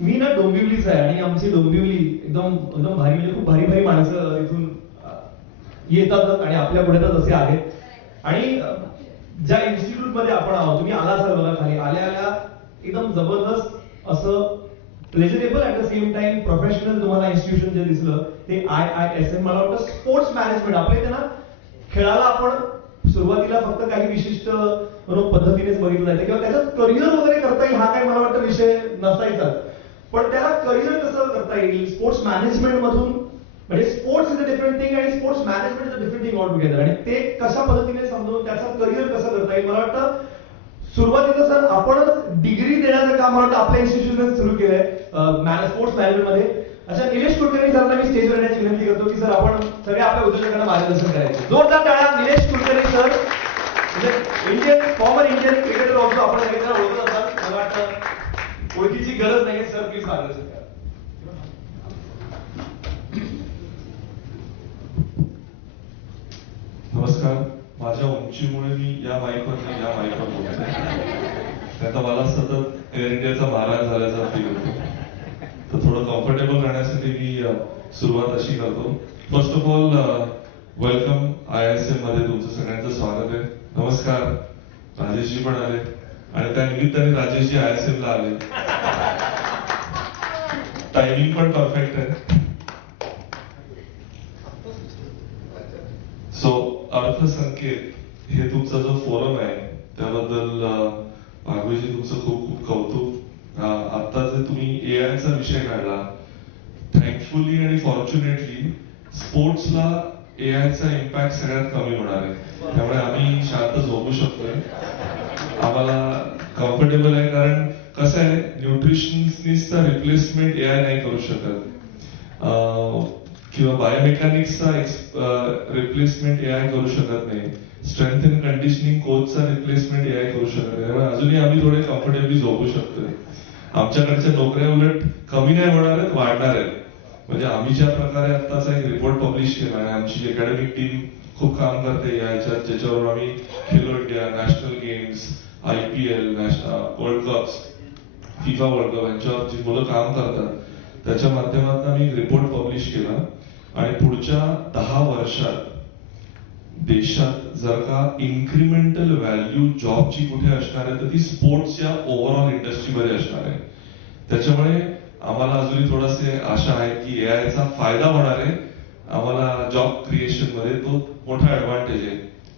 मी ना डोंबिवलीच आहे आणि आमची डोंबिवली एकदम एकदम भारी म्हणजे खूप भारी भारी माणसं इथून येतातच आणि आपल्या पुढ्यातच असे आहेत आणि ज्या इन्स्टिट्यूट मध्ये आपण आहोत तुम्ही आला असाल बघा खाली आल्या आल्या एकदम जबरदस्त असं pleasurable at the same time professional तुम्हाला इन्स्टिट्यूशन जे दिसलं ते IISM मला वाटतं स्पोर्ट्स मॅनेजमेंट आपल्या इथे ना खेळाला आपण सुरुवातीला फक्त काही विशिष्ट पद्धतीनेच बघितलं जायचं किंवा त्याच्यात करिअर वगैरे करता येईल हा काही मला वाटतं विषय नसायचा पण त्याला करिअर कसं करता येईल स्पोर्ट्स मॅनेजमेंट मधून म्हणजे sports is a different thing आणि sports management is a different thing altogether आणि ते कशा पद्धतीने समजून त्याचं करिअर कसं करता येईल मला वाटतं सुरुवातीला सर आपणच डिग्री देण्याचं काम मला वाटतं आपल्या इन्स्टिट्यूशन सुरू केलंय स्पोर्ट्स मॅनेजमेंट मध्ये अच्छा निलेश कुलकर्णी सरांना मी स्टेजवर येण्याची विनंती करतो की सर आपण सगळे आपल्या उद्योजकांना मार्गदर्शन करायचे जोरदार टाळ्या Nilesh Kulkarni sir Indian former Indian cricketer also आपण सगळ्यांना ओळखत असाल मला वाटतं ओळखीची गरज नाही सर प्लीज मार्गदर्शन करा नमस्कार माझ्या उंचीमुळे मी या माईकवर नाही या माईकवर बोलतोय आता मला सतत एअर इंडियाचा महाराज झाल्याचा फील होतो तर थोडं कम्फर्टेबल राहण्यासाठी मी सुरुवात अशी करतो first of all welcome IISM मध्ये तुमचं सगळ्यांचं स्वागत आहे नमस्कार राजेशजी पण आले आणि त्या निमित्ताने राजेशजी IISM ला आले टायमिंग पण परफेक्ट आहे सो अर्थसंकेत हे तुमचा जो फोरम आहे त्याबद्दल भागवजी तुमचं खूप खूप कौतुक आता जे तुम्ही AI चा विषय काढला थँकफुली आणि फॉर्च्युनेटली स्पोर्ट्सला AI चा इम्पॅक्ट सगळ्यात कमी होणार आहे त्यामुळे आम्ही शांत झोपू शकतोय आम्हाला कम्फर्टेबल आहे कारण कसं आहे न्यूट्रिशनिस्टचा रिप्लेसमेंट AI नाही करू शकत किंवा बायोमेकॅनिक्सचा रिप्लेसमेंट AI करू शकत नाही स्ट्रेंथ अँड कंडिशनिंग कोचचा रिप्लेसमेंट AI करू शकत नाही त्यामुळे अजूनही आम्ही थोडे कम्फर्टेबली झोपू शकतोय आमच्याकडच्या नोकऱ्या उलट कमी नाही होणार आहेत वाढणार आहेत म्हणजे आम्ही ज्या प्रकारे आत्ताचा एक रिपोर्ट पब्लिश केला आणि आमची अकॅडमिक टीम खूप काम करते याच्यात ज्याच्यावर आम्ही Khelo India national games IPL world cups FIFA world cup यांच्यावर जी मुलं काम करतात त्याच्या माध्यमातून आम्ही रिपोर्ट पब्लिश केला आणि पुढच्या 10 वर्षात देशात जर का इन्क्रिमेंटल व्हॅल्यू जॉबची कुठे असणार आहे तर ती स्पोर्ट्सच्या ओव्हरऑल इंडस्ट्रीमध्ये असणार आहे त्याच्यामुळे आम्हाला अजूनही थोडासे आशा आहे की AI चा फायदा होणार आहे आम्हाला जॉब क्रिएशन मध्ये तो मोठा ऍडव्हान्टेज आहे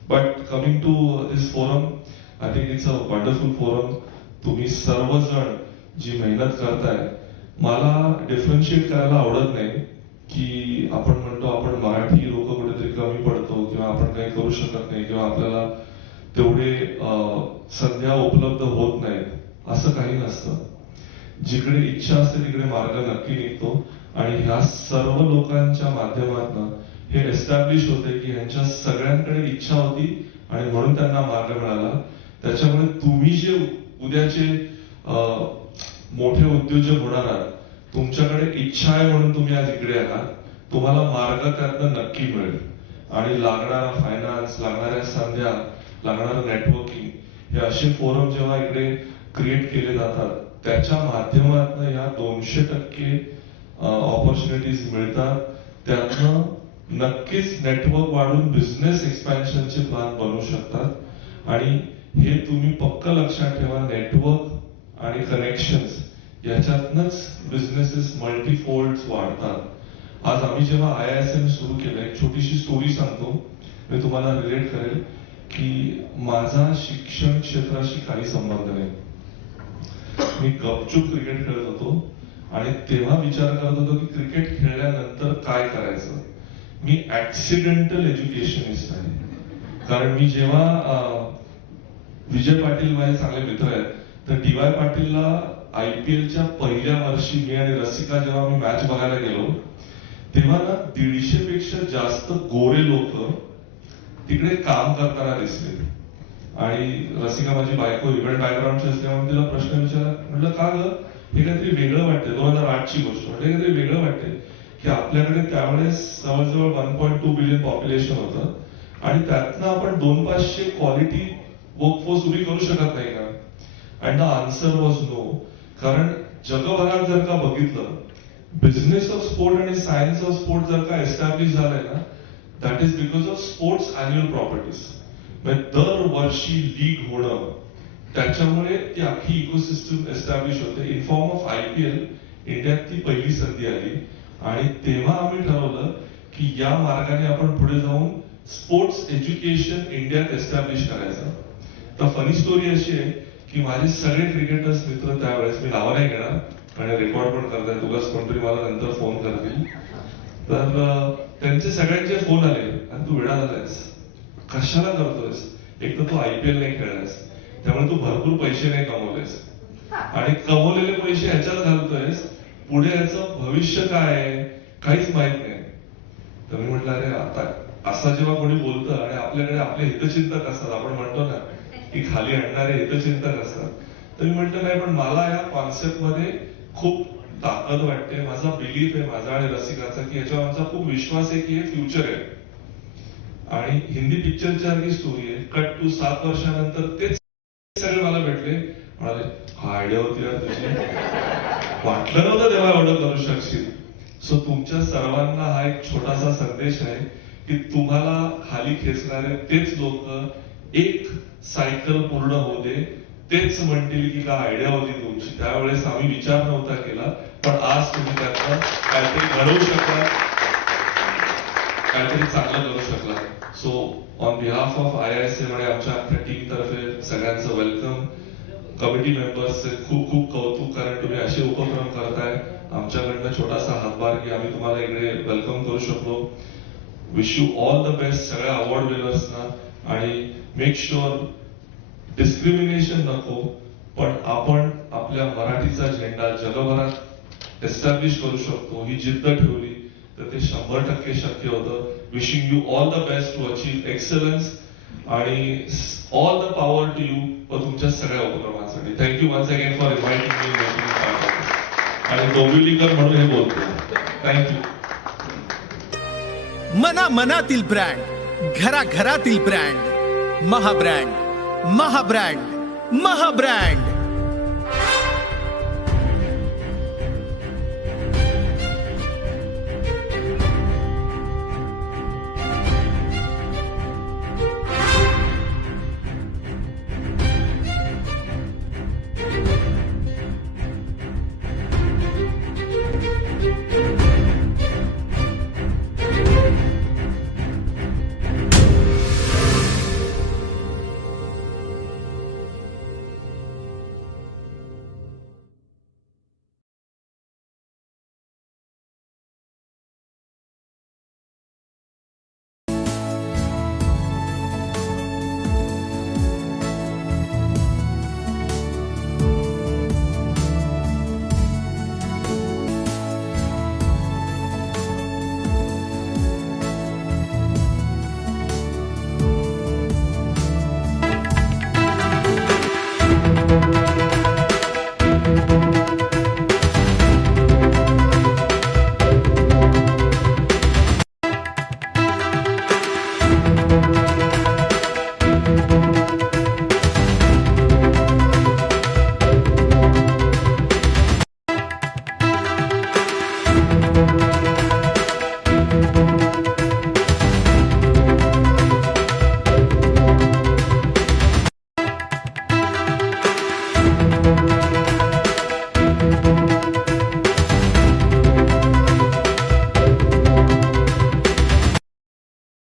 but coming to this forum I think it's a wonderful forum तुम्ही सर्वजण जी मेहनत करताय मला डिफरन्शिएट करायला आवडत नाही की आपण म्हणतो आपण मराठी लोक कुठेतरी कमी पडतो किंवा आपण काही करू शकत नाही किंवा आपल्याला तेवढे संध्या उपलब्ध होत नाहीत असं काही नसतं जिकडे इच्छा असते तिकडे मार्ग नक्की निघतो आणि ह्या सर्व लोकांच्या माध्यमातून हे एस्टॅब्लिश होते की ह्यांच्या सगळ्यांकडे इच्छा होती आणि म्हणून त्यांना मार्ग मिळाला त्याच्यामुळे तुम्ही जे उद्याचे मोठे उद्योजक होणार आहात तुमच्याकडे इच्छा आहे म्हणून तुम्ही आज इकडे आहात तुम्हाला मार्ग त्यातनं नक्की मिळेल आणि लागणारा फायनान्स लागणाऱ्या संध्या लागणारं नेटवर्किंग हे असे फोरम जेव्हा इकडे क्रिएट केले जातात त्याच्या माध्यमातून या 200% ऑपॉर्च्युनिटीज मिळतात त्यातनं नक्कीच नेटवर्क वाढून बिझनेस एक्सपॅन्शनचे प्लॅन बनवू शकतात आणि हे तुम्ही पक्क लक्षात ठेवा नेटवर्क आणि कनेक्शन्स याच्यातनच बिझनेसेस मल्टीफोल्ड वाढतात आज आम्ही जेव्हा IISM सुरू केलं एक छोटीशी स्टोरी सांगतो मी तुम्हाला रिलेट करेल की माझा शिक्षण क्षेत्राशी काही संबंध नाही मी गपचूप क्रिकेट खेळत होतो आणि तेव्हा विचार करत होतो की क्रिकेट खेळल्यानंतर काय करायचं मी ऍक्सिडेंटल एज्युकेशनिस्ट आहे कारण मी जेव्हा विजय पाटील माझे चांगले मित्र आहेत तर DY पाटीलला IPLच्या पहिल्या वर्षी मी आणि रसिका जेव्हा मी मॅच बघायला गेलो तेव्हा ना 150 पेक्षा जास्त गोरे लोक तिकडे काम करताना दिसले आणि रसिका माझी बायको इव्हेंट बॅकग्राऊंडची असल्यामुळे तिला प्रश्न विचारला म्हटलं का ग हे काहीतरी वेगळं वाटतंय 2008 ची गोष्ट म्हणजे काहीतरी वेगळं वाटतंय की आपल्याकडे त्यावेळेस जवळजवळ 1.2 बिलियन पॉप्युलेशन होतं आणि त्यातनं आपण 200-500 क्वालिटी वर्कफोर्स उभी करू शकत नाही का and the answer was no कारण जगभरात जर का बघितलं, बिझनेस ऑफ स्पोर्ट आणि सायन्स ऑफ स्पोर्ट जर का एस्टॅब्लिश झालंय ना, that is because of sports annual properties. म्हणजे दरवर्षी लीग होणं, त्याच्यामुळे ती अख्खी इकोसिस्टम एस्टॅब्लिश होते. इन फॉर्म ऑफ IPL इंडियात ती पहिली संधी आली आणि तेव्हा आम्ही ठरवलं की या मार्गाने आपण पुढे जाऊन स्पोर्ट्स एज्युकेशन इंडियात एस्टॅब्लिश करायचं. तर फनी स्टोरी अशी आहे की माझे सगळे क्रिकेटर्स मित्र त्यावेळेस, मी नावं नाही घेणार आणि रेकॉर्ड पण करताय, तुलाच कोणतरी मला नंतर फोन करतील, तर त्यांचे सगळ्यांचे फोन आले आणि तू वेडा झालायस, कशाला करतोयस, एक तर तू IPL नाही खेळलायस, त्यामुळे तू भरपूर पैसे नाही कमवलेस आणि कमवलेले पैसे ह्याच्यात घालतोयस, पुढे याचं भविष्य काय आहे काहीच माहित नाही. तर मी म्हटलं अरे आता असं जेव्हा कोणी बोलतं आणि आपल्याकडे आपले हितचिंतक असतात, आपण म्हणतो ना की खाली आणणारे हितचिंतक असतात, तर मी म्हटलं नाही, पण मला या कॉन्सेप्ट मध्ये खूप ताकद वाटते, माझा बिलीफ आहे माझा आणि रसिकाचा की याच्यावर आमचा खूप विश्वास आहे की हे फ्युचर आहे. आणि हिंदी पिक्चरची सारखी स्टोरी आहे. कट टू 7 वर्षानंतर तेच सगळे मला भेटले, म्हणाले हा आयडिया होती यार तुझी, वाटलं नव्हतं तेव्हा एवढं करू शकशील. सो तुमच्या सर्वांना हा एक छोटासा संदेश आहे की तुम्हाला खाली खेचणारे तेच लोक एक सायकल पूर्ण होऊ दे, तेच म्हणतील की काय आयडिया होती तुमची, त्यावेळेस आम्ही विचार नव्हता केला, पण आज तुम्ही त्यातनं काहीतरी घडवू शकला, काहीतरी चांगलं करू शकला. So on behalf of IISM आणि आमच्या अख्ख्या टीम तर्फे सगळ्यांचं वेलकम. कमिटी मेंबर्सचे खूप खूप कौतुक, कारण तुम्ही असे उपक्रम करताय. आमच्याकडनं छोटासा हातभार की आम्ही तुम्हाला इकडे वेलकम करू शकलो. Wish you all the best सगळ्या अवॉर्ड विनर्सना, आणि मेक शुअर डिस्क्रिमिनेशन नको, पण आपण आपल्या मराठीचा झेंडा जगभरात एस्टॅब्लिश करू शकतो ही जिद्द ठेवली तर ते 100% शक्य होतं. Wishing you all the best to achieve excellence आणि all the power to you व तुमच्या सगळ्या उपक्रमांसाठी. Thank you once again for inviting me. आणि डोंबिवलीकर म्हणून हे बोलतो. थँक्यू. मना मनातील ब्रँड, घरा घरातील ब्रँड, महाब्रँड, महाब्रँड, महाब्रँड.